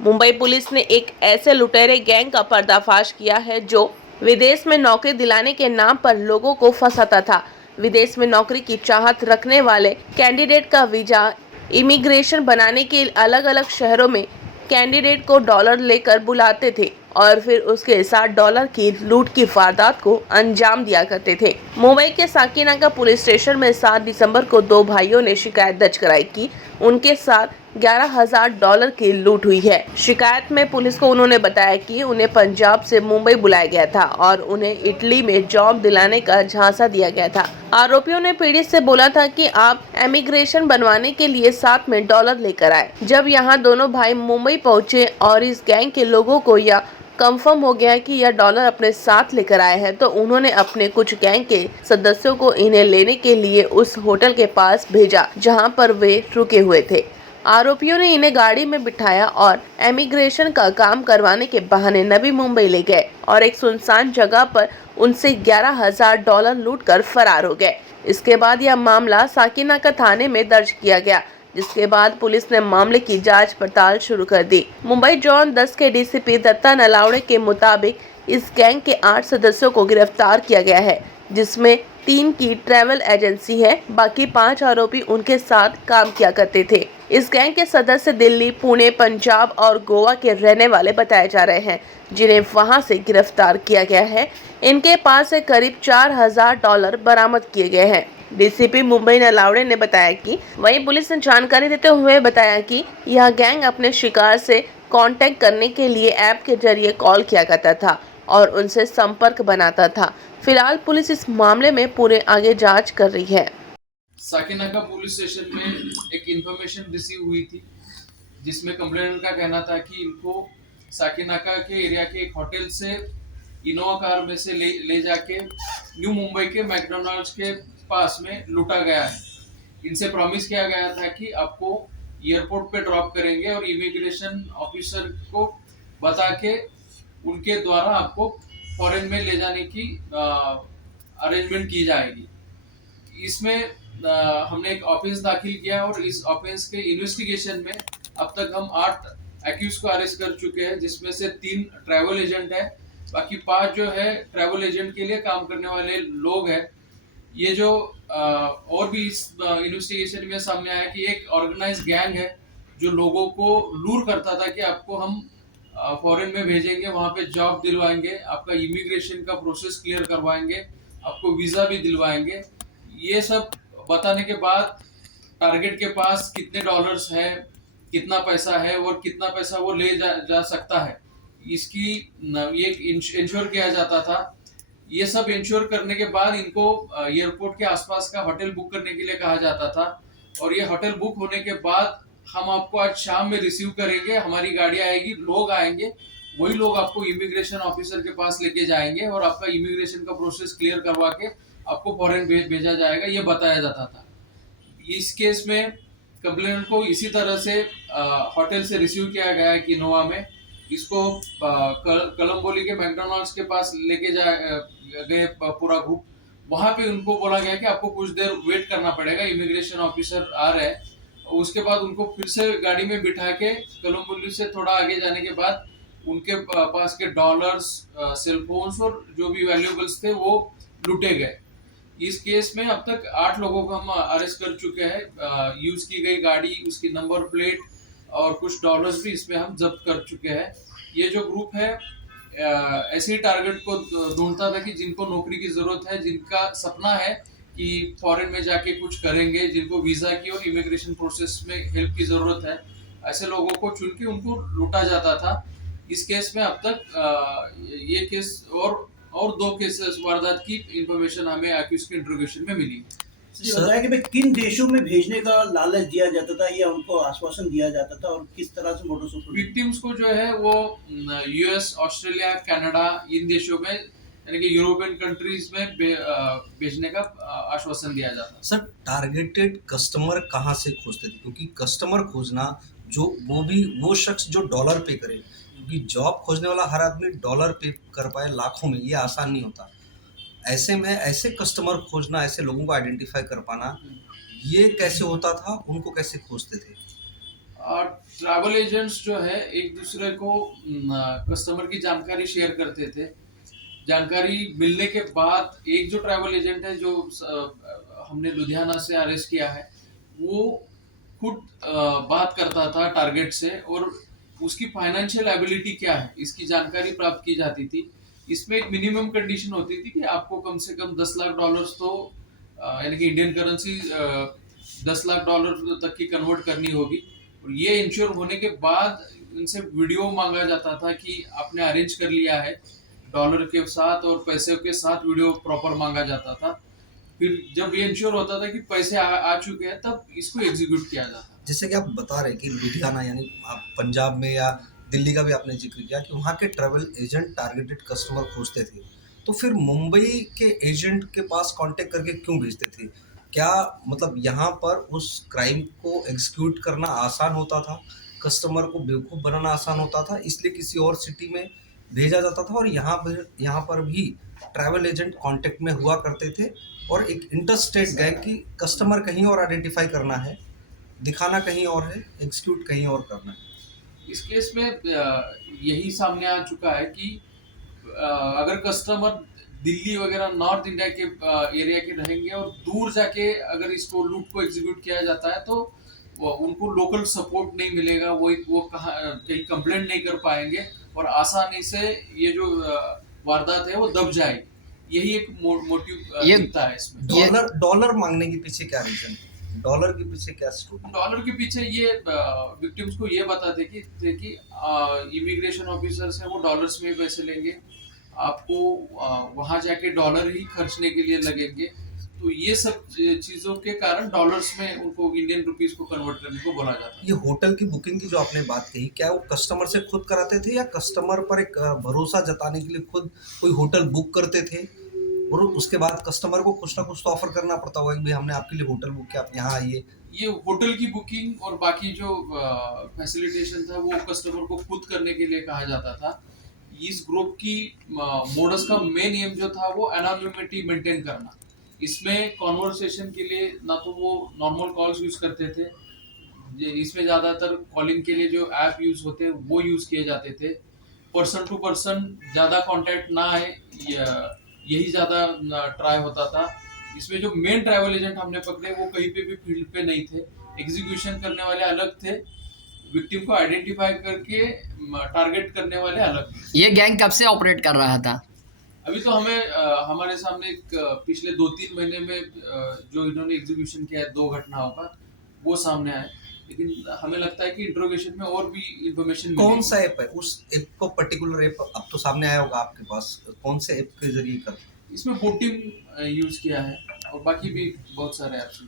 Mumbai police ने एक ऐसे लुटेरे गैंग का पर्दाफाश किया है जो विदेश में नौकरी दिलाने के नाम पर लोगों को फंसाता था। विदेश में नौकरी की चाहत रखने वाले कैंडिडेट का वीजा इमिग्रेशन बनाने के अलग अलग शहरों में कैंडिडेट को डॉलर लेकर बुलाते थे और फिर उसके साथ डॉलर की लूट की वारदात को अंजाम दिया करते थे। मुंबई के साकीनाका पुलिस स्टेशन में 7 दिसंबर को दो भाइयों ने शिकायत दर्ज कराई कि उनके साथ $11,000 की लूट हुई है। शिकायत में पुलिस को उन्होंने बताया कि उन्हें पंजाब से मुंबई बुलाया गया था और उन्हें इटली में जॉब दिलाने का झांसा दिया गया था। आरोपियों ने पीड़ित से बोला था कि आप इमिग्रेशन बनवाने के लिए साथ में डॉलर लेकर आए। जब यहाँ दोनों भाई मुंबई पहुंचे और इस गैंग के लोगों को यह कंफर्म हो गया कि यह डॉलर अपने साथ लेकर आए हैं, तो उन्होंने अपने कुछ गैंग के सदस्यों को इन्हें लेने के लिए उस होटल के पास भेजा जहां पर वे रुके हुए थे। आरोपियों ने इन्हें गाड़ी में बिठाया और इमिग्रेशन का काम करवाने के बहाने नवी मुंबई ले गए और एक सुनसान जगह पर उनसे $11,000 लूटकर फरार हो गए। इसके बाद यह मामला साकीनाका थाने में दर्ज किया गया, जिसके बाद पुलिस ने मामले की जांच पड़ताल शुरू कर दी। मुंबई जोन 10 के डीसीपी दत्ता नलावड़े के मुताबिक इस गैंग के 8 सदस्यों को गिरफ्तार किया गया है, जिसमें 3 की ट्रैवल एजेंसी है। बाकी 5 आरोपी उनके साथ काम किया करते थे। इस गैंग के सदस्य दिल्ली, पुणे, पंजाब और गोवा के रहने वाले बताए जा रहे हैं, जिन्हें वहां से गिरफ्तार किया गया है। इनके पास से करीब $4,000 बरामद किए गए हैं। डीसीपी मुंबई नलावड़े ने बताया कि वहीं पुलिस ने जानकारी देते हुए बताया कि यह गैंग अपने शिकार से कांटेक्ट करने के लिए ऐप के जरिए कॉल किया करता था और उनसे संपर्क बनाता था। फिलहाल पुलिस इस मामले में पूरे आगे जांच कर रही है। साकीनाका पुलिस स्टेशन में एक इंफॉर्मेशन रिसीव हुई थी, जिसमें कंप्लेनेंट का कहना था कि इनको साकीनाका के एरिया के एक होटल से इनोवा कार में से ले जाके न्यू मुंबई के मैकडोनल्ड्स के पास में लूटा गया है। इनसे प्रॉमिस किया गया था कि आपको एयरपोर्ट पे ड्रॉप करेंगे और इमिग्रेशन ऑफिसर को बता के उनके द्वारा आपको फॉरेन में ले जाने की अरेंजमेंट की जाएगी। इसमें हमने एक ऑफेंस दाखिल किया और इस ऑफेंस के इन्वेस्टिगेशन में अब तक हम 8 एक्यूज को अरेस्ट कर चुके हैं, जिसमें से 3 ट्रैवल एजेंट है, बाकी 5 जो है ट्रैवल एजेंट के लिए काम करने वाले लोग हैं। ये जो और भी इस इन्वेस्टिगेशन में सामने आया कि एक ऑर्गेनाइज गैंग है जो लोगों को लूर करता था कि आपको हम फॉरेन में भेजेंगे, वहां पे जॉब दिलवाएंगे, आपका इमिग्रेशन का प्रोसेस क्लियर करवाएंगे, आपको वीजा भी दिलवाएंगे। ये सब बताने के बाद टारगेट के पास कितने डॉलर्स है, कितना पैसा है और कितना पैसा वो ले जा सकता है, इसकी ये इंश्योर किया जाता था। ये सब इंश्योर करने के बाद इनको एयरपोर्ट के आसपास का होटल बुक करने के लिए कहा जाता था और ये होटल बुक होने के बाद हम आपको आज शाम में रिसीव करेंगे, हमारी गाड़ी आएगी, लोग आएंगे, वही लोग आपको इमिग्रेशन ऑफिसर के पास लेके जाएंगे और आपका इमिग्रेशन का प्रोसेस क्लियर करवा के आपको फॉरेन भेजा जाएगा, ये बताया जाता था। इस केस में कंप्लेनेंट को इसी तरह से होटल से रिसीव किया गया है इनोवा में। इसको कलम्बोली के मैकडोनल्ड्स के पास लेके गए पूरा ग्रुप। वहां पे उनको बोला गया कि आपको कुछ देर वेट करना पड़ेगा, इमिग्रेशन ऑफिसर आ रहे हैं। उसके बाद उनको फिर से गाड़ी में बिठा के कलम्बोली से थोड़ा आगे जाने के बाद उनके पास के डॉलर्स, सेलफोन्स और जो भी वैल्यूएबल्स थे वो लूटे गए। इस केस में अब तक 8 लोगों को हम अरेस्ट कर चुके हैं। यूज की गई गाड़ी, उसकी नंबर प्लेट और कुछ डॉलर्स भी इसमें हम जब्त कर चुके हैं। ये जो ग्रुप है ऐसे ही टारगेट को ढूंढता था कि जिनको नौकरी की जरूरत है, जिनका सपना है कि फॉरेन में जाके कुछ करेंगे, जिनको वीजा की और इमिग्रेशन प्रोसेस में हेल्प की जरूरत है, ऐसे लोगों को चुन के उनको लूटा जाता था। इस केस में अब तक ये केस और 2 केसेस वारदात की इंफॉर्मेशन हमें एक्यूज के इंट्रोगेशन में मिली। जी बताया कि भाई किन देशों में भेजने का लालच दिया जाता था या उनको आश्वासन दिया जाता था और किस तरह से मोटो विक्टिम्स को जो है वो यूएस, ऑस्ट्रेलिया, कनाडा, इन देशों में यानी कि यूरोपियन कंट्रीज में भेजने का आश्वासन दिया जाता है। सर, टारगेटेड कस्टमर कहाँ से खोजते थे? क्योंकि कस्टमर खोजना जो वो शख्स जो डॉलर पे करे, क्योंकि जॉब खोजने वाला हर आदमी डॉलर पे कर पाए लाखों में, ये आसान नहीं होता। ऐसे में ऐसे कस्टमर खोजना, ऐसे लोगों को आइडेंटिफाई कर पाना, ये कैसे होता था? उनको कैसे खोजते थे? ट्रैवल एजेंट्स जो है एक दूसरे को कस्टमर की जानकारी शेयर करते थे। जानकारी मिलने के बाद एक जो ट्रैवल एजेंट है जो हमने लुधियाना से अरेस्ट किया है, वो खुद बात करता था टारगेट से और उसकी फाइनेंशियल एबिलिटी क्या है इसकी जानकारी प्राप्त की जाती थी। इसमें एक मिनिमम कंडीशन होती थी कि आपको कम से कम $10 लाख तो यानी कि इंडियन करेंसी $10 लाख तक की कन्वर्ट करनी होगी। और ये इंश्योर होने के बाद इनसे वीडियो मांगा जाता था कि आपने अरेंज कर लिया है, डॉलर के साथ और पैसे के साथ वीडियो प्रॉपर मांगा जाता था। फिर जब ये इंश्योर होता था कि पैसे आ चुके हैं तब इसको एग्जीक्यूट किया जाता था। जैसे कि आप बता रहे कि लुधियाना यानी आप पंजाब में या दिल्ली का भी आपने जिक्र किया कि वहाँ के ट्रैवल एजेंट टारगेटेड कस्टमर खोजते थे, तो फिर मुंबई के एजेंट के पास कांटेक्ट करके क्यों भेजते थे? क्या मतलब यहाँ पर उस क्राइम को एग्जीक्यूट करना आसान होता था, कस्टमर को बेवकूफ़ बनाना आसान होता था, इसलिए किसी और सिटी में भेजा जाता था और यहाँ पर भी ट्रैवल एजेंट कांटेक्ट में हुआ करते थे और एक इंटरस्टेट गैंग की कस्टमर कहीं और आइडेंटिफाई करना है, दिखाना कहीं और है, एग्जीक्यूट कहीं और करना है। इस केस में यही सामने आ चुका है कि अगर कस्टमर दिल्ली वगैरह नॉर्थ इंडिया के एरिया के रहेंगे और दूर जाके अगर इसको लूट को एग्जीक्यूट किया जाता है तो उनको लोकल सपोर्ट नहीं मिलेगा, वो कहीं कंप्लेंट नहीं कर पाएंगे और आसानी से ये जो वारदात है वो दब जाएगी। यही एक मोटिव ये- दिखता है इसमें। डॉलर मांगने के पीछे क्या रीजन है? डॉलर के पीछे क्या स्टोरी? डॉलर के पीछे ये विक्टिम्स को ये बताते कि इमिग्रेशन ऑफिसर्स हैं वो डॉलर्स में पैसे लेंगे, आपको वहां जाके डॉलर ही खर्चने के लिए लगेंगे। तो ये सब चीजों के कारण डॉलर्स में उनको इंडियन रुपीस को कन्वर्ट करने को बोला जाता है। ये होटल की बुकिंग की जो आपने बात कही, क्या वो कस्टमर से खुद कराते थे या कस्टमर पर एक भरोसा जताने के लिए खुद कोई होटल बुक करते थे और उसके बाद कस्टमर को कुछ ना कुछ तो ऑफर करना पड़ता होगा कि भाई हमने आपके लिए होटल बुक किया, आप यहाँ आइए? ये होटल की बुकिंग और बाकी जो फैसिलिटेशन था वो कस्टमर को खुद करने के लिए कहा जाता था। इस ग्रुप की मोडस का मेन एम जो था वो एनोनिमिटी मेंटेन करना। इसमें कॉन्वर्सेशन के लिए ना तो वो नॉर्मल कॉल्स यूज करते थे, इसमें ज्यादातर कॉलिंग के लिए जो ऐप यूज होते हैं वो यूज किए जाते थे। पर्सन टू पर्सन ज्यादा कांटेक्ट ना आए यही ज्यादा ट्राई होता था। इसमें जो मेन ट्रैवल एजेंट हमने पकड़े वो कहीं पे भी फील्ड पे नहीं थे, एग्जीक्यूशन करने वाले अलग थे, विक्टिम को आइडेंटिफाई करके टारगेट करने वाले अलग थे। ये गैंग कब से ऑपरेट कर रहा था? अभी तो हमें हमारे सामने एक पिछले 2-3 महीने में जो इन्होंने एग्जीक्यूशन किया है 2 घटनाओं का वो सामने आए, लेकिन हमें लगता है कि इंट्रोगेशन में और भी इंफॉर्मेशन कौन सा ऐप है? उस ऐप को पर्टिकुलर ऐप अब तो सामने आया होगा आपके पास, कौन से ऐप के जरिए कर? इसमें बोटिंग यूज किया है और बाकी भी बहुत सारे ऐप्स।